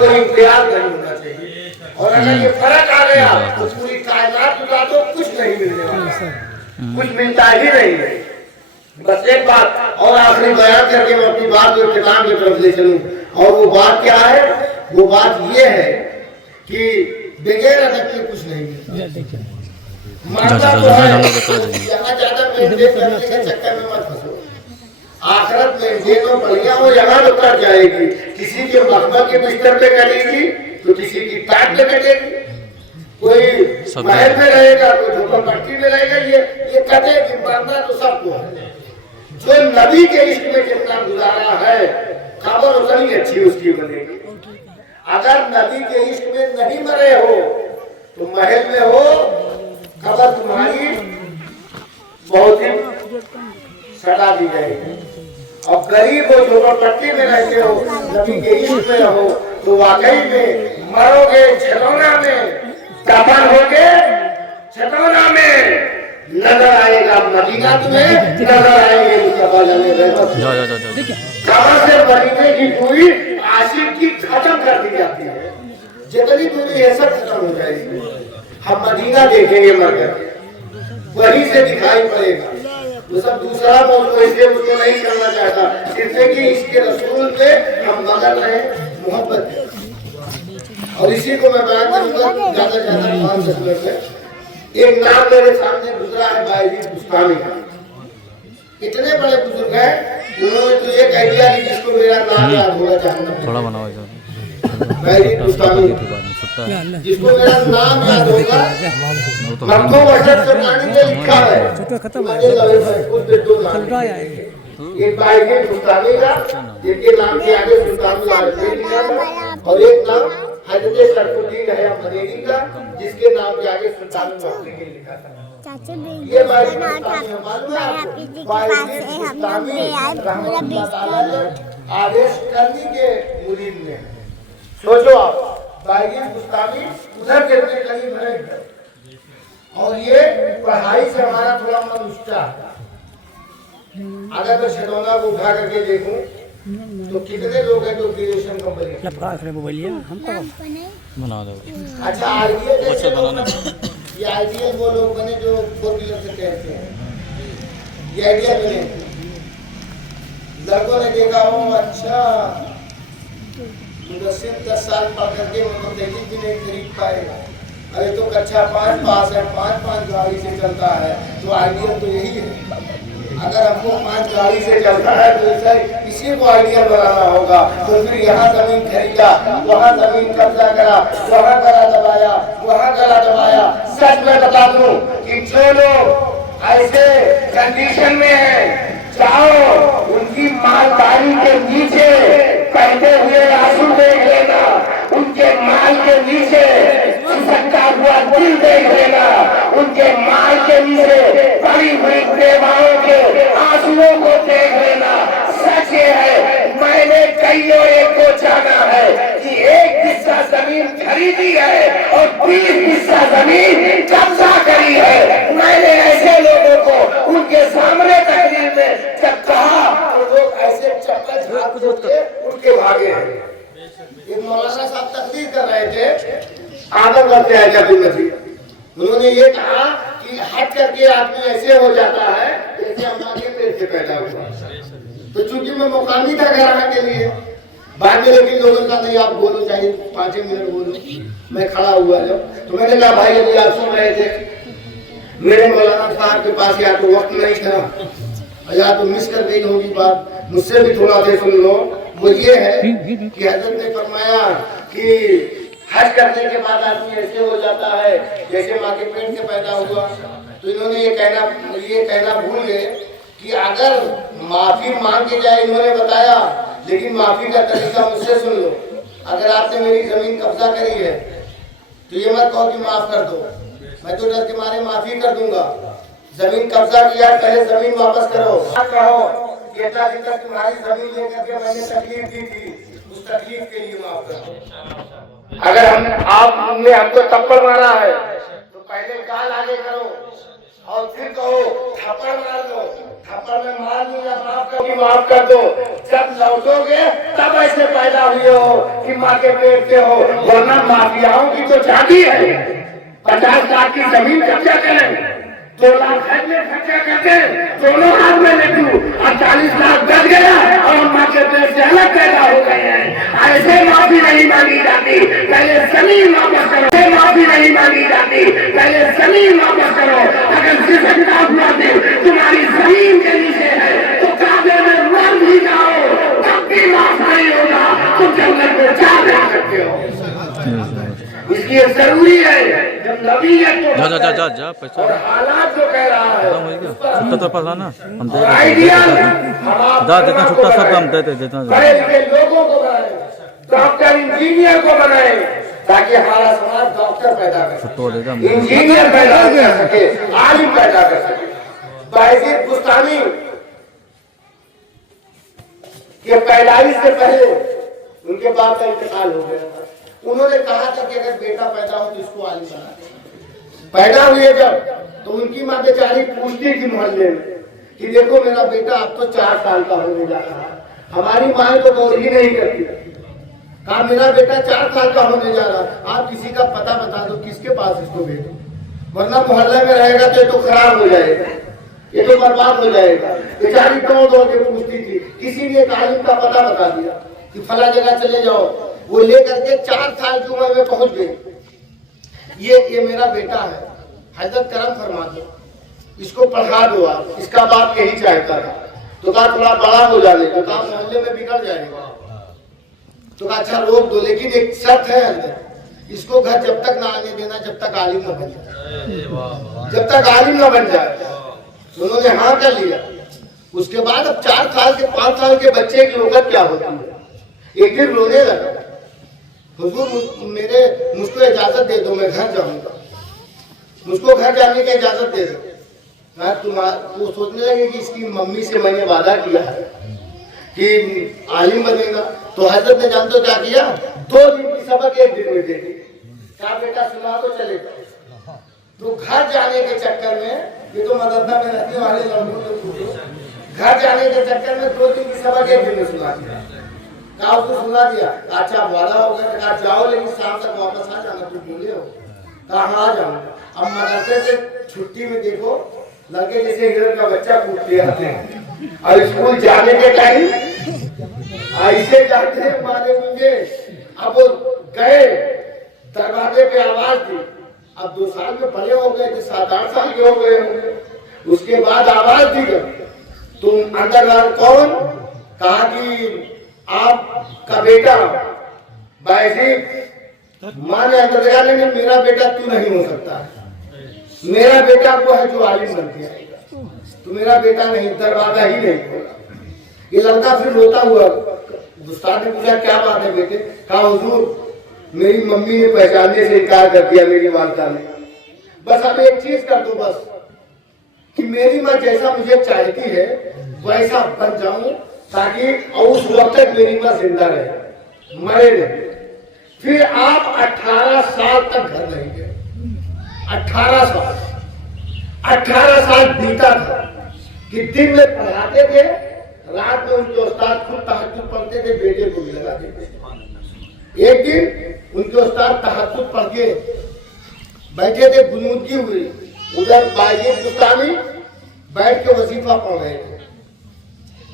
कोई इम्तियाज नहीं होना चाहिए। और अगर ये फर्क आ गया तो पूरी कायनात उठा दो, कुछ नहीं मिलने वाला, कुछ मिलता ही नहीं है। बस एक बात और आखिरी बयान करके मैं अपनी बात को किताब की तरफ ले चलूं, और वो बात क्या है? वो बात ये है कि बगैर अदब के कुछ नहीं मिलता। मरना तो है, यहाँ ज्यादा मेंटेन करने के चक्कर में मत फंसो। आखिरत मेंटेन और बढ़िया हो, यहाँ तो कट जाएगी। किसी के मखमल के बिस्तर पे कटेगी तो किसी की टाट पे कटेगी, कोई महल में रहेगा, कोई झोपड़पट्टी में रहेगा। ये कटेगी, मरना तो सबको है। जो नबी के इश्क में जितना गुजारा है, खबर उतनी अच्छी उसकी बनेगी। अगर नबी के इश्क में नहीं मरे हो तो महल में हो, खबर तुम्हारी बहुत ही सड़ा दी जाएगी। और गरीब हो, झोपड़पट्टी में रहते हो, नबी के इश्क में रहो तो वाकई में मरोगे छलौना में, दफन होगे छलौना में। नजर आएगा मदीना तुम्हें, नजर आएंगे मुस्तफा जाने खबर से मदीने की दूरी आशिक की खत्म कर दी जाती है। जितनी दूरी है सब खत्म हो जाएगी। हम मदीना देखेंगे मगर वहीं से दिखाई पड़ेगा। वो सब दूसरा मौजूद, इसलिए उसको नहीं करना चाहता, इसलिए कि इसके रसूल पे हम मगन रहे, मोहब्बत है। और इसी को मैं बयान करूंगा ज्यादा से ज्यादा 5-10 मिनट में। एक नाम मेरे सामने गुजरा है बायजीद बुस्तामी का। इतने बड़े बुजुर्ग हैं, उन्होंने तो ये कह दिया कि जिसको मेरा नाम याद होना चाहिए थोड़ा बनाओ बायजीद बुस्तामी, जिसको मेरा नाम याद होगा हमको वशत करवाने के लिखा है। एक बायजीद बुस्तामी का, जिनके नाम के आगे सुल्तान लिखा था, और एक नाम हजरत शरफुद्दीन है मदीनी का, जिसके नाम के आगे सुल्तान लिखा था। ये आदेश करनी के मुरीद में सोचो आप, बायजीद बुस्तामी उधर कितने करीब है, और ये पढ़ाई से हमारा थोड़ा मन उठता है। अगर मैं छलौना को उठा करके देखूं तो कितने लोग हैं जो ग्रेजुएशन कंप्लीट बना दो। अच्छा आइडियल, ये आइडियल वो लोग बने जो 4 व्हीलर से कहते हैं, ये आइडिया बने। लड़कों ने देखा हो, अच्छा सिर्फ 10 साल पढ़ करके उनको देखी भी नहीं खरीद पाएगा। अरे तो कक्षा 5 पास है, 5-5 गाड़ी से चलता है, तो आइडियल तो यही है। अगर हमको 5 गाड़ी से चलता है तो इसी को आइडियल बनाना होगा। तो फिर यहाँ जमीन खरीदा, वहाँ जमीन कब्जा करा, वहाँ गला दबाया, वहाँ गला दबाया। सच में बता दूं कि जो लोग ऐसे कंडीशन में हैं, जाओ उनकी मालदारी के नीचे बहते हुए आंसू देख लेना, उनके माल के नीचे सिसकता हुआ दिल देख लेना, उनके माल के नीचे बड़ी बड़ी बेवाओं के आंसुओं को देख लेना। सच ये है, मैंने कईयों एक को जाना है कि 1 हिस्सा जमीन खरीदी है और 20 हिस्सा जमीन कब्जा करी है। मैंने ऐसे लोगों को उनके सामने तकरीर में जब कहा तो लोग ऐसे चप्पल झाड़ के उठ के भागे हैं। ये मौलाना साहब तकरीर कर रहे थे, आदम करते हैं जब उन्होंने ये कहा कि हट करके आदमी ऐसे हो जाता है जैसे हमारे पेट से पैदा हुआ। तो चूंकि मैं मुकामी था घराना के लिए, बाद में लेकिन लोगों का नहीं आप बोलो, चाहिए 5 मिनट बोलो। मैं खड़ा हुआ जब, तो मैंने कहा भाई अभी आप सुन रहे थे, मेरे मौलाना साहब के पास या तो वक्त नहीं था या तो मिस कर गई होगी बात, मुझसे भी थोड़ा देर सुन लो। वो ये है कि हजरत ने फरमाया कि हज करने के बाद आदमी ऐसे हो जाता है जैसे माँ के पेट से पैदा हुआ। तो इन्होंने ये कहना भूल गए कि अगर माफी मांग के जाए, इन्होंने बताया, लेकिन माफी का तरीका मुझसे सुन लो। अगर आपने मेरी जमीन कब्जा करी है तो ये मत कहो कि माफ कर दो, मैं तो डर के मारे माफी कर दूंगा। जमीन कब्जा किया, पहले जमीन वापस करो। कहो कि इतना दिन तक तुम्हारी जमीन लेकर के मैंने तकलीफ दी थी, उस तकलीफ के लिए माफ कर दो। अगर आपने हमको थप्पड़ मारा है तो पहले गाल आगे करो और फिर कहो थप्पड़ मार दो। थप्पड़ में मार दूंगा, माफ कर दो। जब लौटोगे तब ऐसे पैदा हुए हो कि माँ के पेट से हो, वरना माफियाओं की तो चाबी है। 50 लाख की जमीन कब्जा करें, 2 लाख में खर्चा करते, दोनों हाथ में लेटू और 40 लाख बच गया और माँ के पेट से अलग पैदा हो गए हैं। ऐसे माफी नहीं मांगी जाती, पहले जमीन वापस करो। ऐसे माफी नहीं मांगी जाती, पहले जमीन वापस करो। अगर जिस का हुआ दिल तुम्हारी जमीन के नीचे है तो काबे में मर भी जाओ तब भी माफ नहीं होगा, तुम जंगल में जा सकते हो। इसलिए जरूरी है जब नबी है तो जा पैसा और हालात जो कह रहा है छुट्टा तो पास ना हम दे आइडिया देते छुट्टा सब हम देते देते बड़े बड़े लोगों को बनाए, डॉक्टर इंजीनियर को बनाए ताकि हमारा समाज डॉक्टर पैदा कर सके, इंजीनियर पैदा कर सके, आलिम पैदा कर सके। बायजीद बुस्तामी के पैदाइश से पहले उनके बाप का इंतकाल हो गया। उन्होंने कहा था कि अगर बेटा पैदा हो तो इसको आलिम बना दे। पैदा हुए जब तो उनकी माँ बेचारी पूछती थी मोहल्ले में कि देखो मेरा बेटा अब तो 4 साल का होने जा रहा है। हमारी माँ तो गौर ही नहीं करती। कहा मेरा बेटा 4 साल का होने जा रहा है, आप किसी का पता बता दो किसके पास इसको भेजो, वरना मोहल्ले में रहेगा तो ये तो खराब हो जाएगा, ये तो बर्बाद हो जाएगा। बेचारी दौड़ दौड़ के पूछती थी। किसी ने एक आलिम का पता बता दिया कि फला जगह चले जाओ। वो लेकर के 4 साल की उम्र में पहुंच गए। ये मेरा बेटा है, हजरत करम फरमा दो, इसको पढ़ा दो आप। इसका बाप यही चाहता था। तो कहा थोड़ा बड़ा हो जाने, तो कहा मोहल्ले में बिगड़ जाएगा। तो कहा अच्छा रोक दो, लेकिन एक शर्त है अंदर, इसको घर जब तक ना आने देना जब तक आलिम न बन जाए, जब तक आलिम न बन जाए। उन्होंने हाँ कर लिया। उसके बाद अब 4 साल के 5 साल के बच्चे की औकत क्या होती है। एक दिन रोने लगा, हुजूर मुझको इजाजत दे दो, मैं घर जाऊंगा, मुझको घर जाने की इजाजत दे दो। वो सोचने लगे कि इसकी मम्मी से मैंने वादा किया है कि आलिम बनेगा। तो हजरत ने जानते हो क्या किया, 2 दिन की सबक 1 दिन में दे दी। क्या बेटा सुना तो चलेगा। तो घर जाने के चक्कर में, ये तो मदरसा में रहने वाले लोगों को घर जाने के चक्कर में 2 दिन की सबक 1 दिन में सुना दिया। कहा उसको सुना दिया। अच्छा वादा हो गया, कहा जाओ लेकिन शाम तक वापस आ जाना, तुम बोले हो। कहा हाँ आ जाऊंगा। अब मदरसे से छुट्टी में देखो लड़के जैसे हिरण का बच्चा कूदते आते हैं और स्कूल जाने के टाइम ऐसे जाते हैं मारे मुझे। अब वो गए, दरवाजे पे आवाज दी। अब 2 साल में बड़े हो गए थे, 7-8 साल के हो गए होंगे। उसके बाद आवाज दी जब तुम अंदर कौन, कहा कि आपका बेटा बायजीद। माँ ने अंदर लगा, लेकिन मेरा बेटा तू नहीं हो सकता, मेरा बेटा वो है जो आलिम बन के आएगा, तो मेरा बेटा नहीं, दरवाजा ही नहीं खोला। ये लड़का फिर रोता हुआ, उस्ताद ने पूछा क्या बात है बेटे। कहा हुजूर मेरी मम्मी ने पहचानने से इनकार कर दिया, मेरी वालदा ने। बस अब एक चीज कर दो बस कि मेरी माँ जैसा मुझे चाहती है वैसा बन जाऊं, ताकि उस वक्त तक मेरी माँ जिंदा रहे, मरे नहीं। फिर आप 18 साल तक घर नहीं गए। 18 साल बीता था कि दिन में पढ़ाते थे, रात में उनके उस्ताद खुद तहज्जुद पढ़ते थे, बेटे को भी लगा देते थे। एक दिन उनके उस्ताद तहज्जुद पढ़ के बैठे थे, गुनगुनती हुई। उधर बायजीद बुस्तामी बैठ के वजीफा पढ़ रहे थे।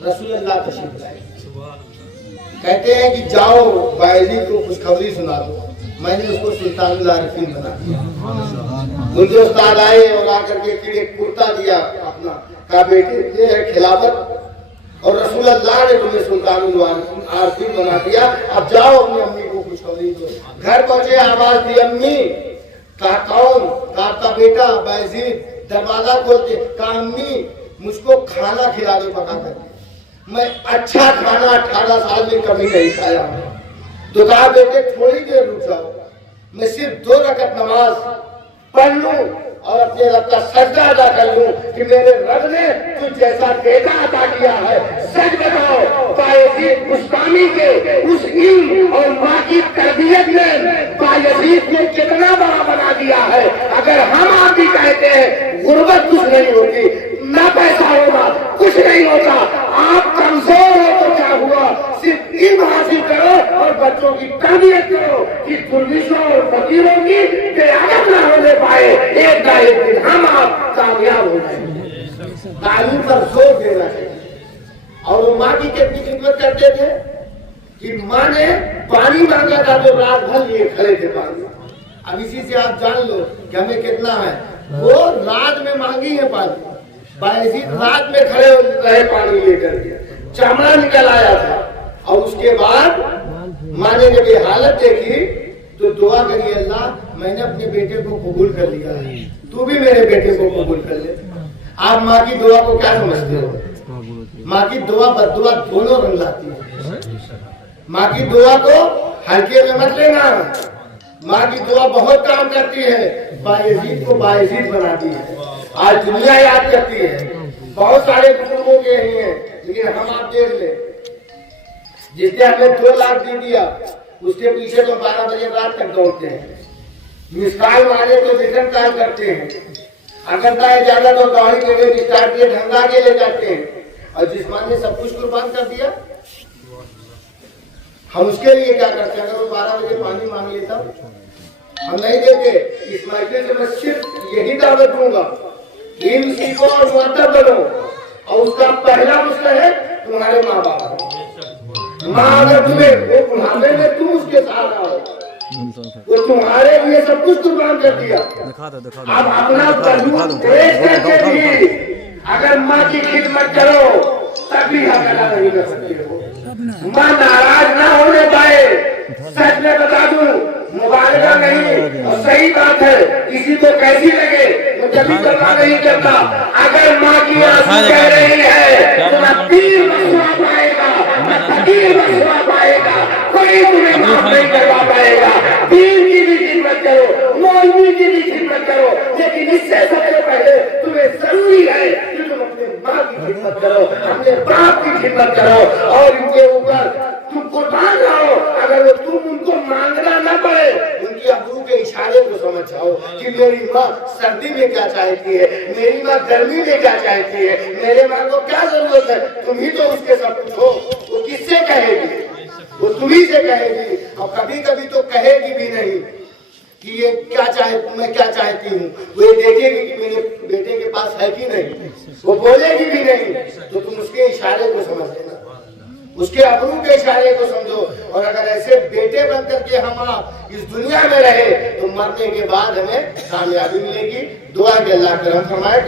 रसूलुल्लाह तशरीफ लाए, कहते हैं कि जाओ बायजीद को खुशखबरी सुना दो, मैंने उसको सुल्तानुल आरिफीन बना दिया। उनके उस्ताद आए और आकर के फिर एक कुर्ता दिया अपना, कहा बेटे ये है खिलाफत और रसूलुल्लाह ने तुम्हें सुल्तानुल आरिफीन बना दिया, अब जाओ अपनी अम्मी को खुशखबरी दो। घर पहुंचे, आवाज दी अम्मी। कहा कौन, कहा आपका बेटा बायजीद। दरवाजा खोलते, कहा अम्मी मुझको खाना खिला दो पका कर, मैं अच्छा खाना 18 साल में कभी नहीं खाया। तो कहा बेटे थोड़ी देर रुक जाओ, मैं सिर्फ 2 रकअत नमाज पढ़ लूं और अपने रब का सजदा अदा कर लूं कि मेरे रब ने तुझ जैसा बेटा अता किया है। सच बताओ बायजीद बुस्तामी के उस इल्म और माँ की तरबियत ने बायजीद को कितना बड़ा बना दिया है। अगर हम आप भी कहते हैं गुर्बत कुछ नहीं होती, ना पैसा होगा कुछ नहीं होता। आप कमजोर हो तो क्या हुआ, सिर्फ इल्म हासिल करो और बच्चों की तरबियत करो कि पुलिसों और फकीरों की क़यादत न होने पाए। एक ना एक दिन हम आप कामयाब हो जाएंगे। तालीम पर जोर देना चाहिए। और वो माँ की कितनी खिदमत करते थे कि माँ ने पानी मांगा था तो रात भर लिए खड़े थे पानी। अब इसी से आप जान लो कि हमें कितना है। वो रात में मांगी है पानी, बायजीद रात में खड़े रहे पानी लेकर के, चमड़ा निकल आया था। और उसके बाद माँ ने जब ये हालत देखी तो दुआ करी, अल्लाह मैंने अपने बेटे को कबूल कर लिया है, तू भी मेरे बेटे को कबूल कर ले। आप माँ की दुआ को क्या समझते हो? माँ की दुआ बद्दुआ दोनों रंग लाती है। माँ की दुआ को हल्के में मत लेना। माँ की दुआ बहुत काम करती है, बायजीद को बायजीद बनाती है। आज दुनिया याद करती है, बहुत सारे बुजुर्गों के ही हैं, लेकिन हम आप देख ले, जिसने हमें 2 लाख दे दिया उसके पीछे तो 12 बजे रात तक दौड़ते हैं। मिसाल मारे तो रिटर्न कॉल करते हैं, अगर का ज्यादा तो गाड़ी के लिए स्टार्ट किए ढंगा के ले जाते हैं। और जिस्मान ने सब कुछ कुर्बान कर दिया, हम उसके लिए क्या करते हैं? अगर वो 12 बजे पानी मांग लेता हम नहीं देते। इस महफिल से मैं सिर्फ यही दावत दूंगा, इल्म सीखो और मुअद्दब बनो। और उसका पहला मुस्तहक तुम्हारे माँ बाप। माँ अगर तुम्हें वो बुढ़ापे में तुम उसके साथ आओ, वो तुम्हारे लिए सब कुछ कुर्बान कर दिया। अब अपना पहलू देख करके भी अगर माँ की खिदमत करो तभी हक अदा नहीं कर सकते हो। माँ नाराज ना होने पाए। सच में बता दूं, मुबारका नहीं और सही बात है, किसी को कैसी लगे वो जल्दी परवाह नहीं करता। अगर माँ की आंसू कह रही है तो ना पीर मसवा पाएगा, ना फकीर मसवा पाएगा, कोई तुम्हें माफ नहीं करवा पाएगा। पीर की भी खिदमत करो, मौलवी की भी खिदमत करो, लेकिन इससे सबसे पहले तुम्हें जरूरी है कि तुम अपने माँ की खिदमत करो, अपने बाप की खिदमत करो और इनके ऊपर तुम कुर्बान रहो। अगर तुम उनको मांगना न पड़े, उनकी अबरू के इशारे को समझ जाओ कि मेरी माँ सर्दी में क्या चाहती है, मेरी माँ गर्मी में क्या चाहती है, मेरे माँ को क्या जरूरत है। तुम ही तो उसके सब कुछ हो। वो किससे कहेगी? वो तुम्ही से कहेगी। और कभी कभी तो कहेगी भी नहीं कि ये क्या चाहे, मैं क्या चाहती हूँ। वो ये देखेगी कि मेरे बेटे के पास है कि नहीं, वो बोलेगी भी नहीं। तो तुम उसके इशारे को समझ लेना, उसके अबरू के इशारे को समझो। और अगर ऐसे बेटे बन करके हम आप इस दुनिया में रहे तो मरने के बाद हमें कामयाबी मिलेगी। दुआ के अल्लाह करम फरमाए।